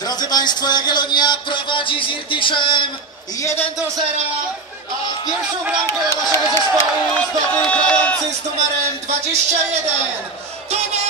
Drodzy Państwo, Jagiellonia prowadzi z Irtiszem 1 do 0, a pierwszą bramkę naszego zespołu zdobył grający z numerem 21, Tomasz!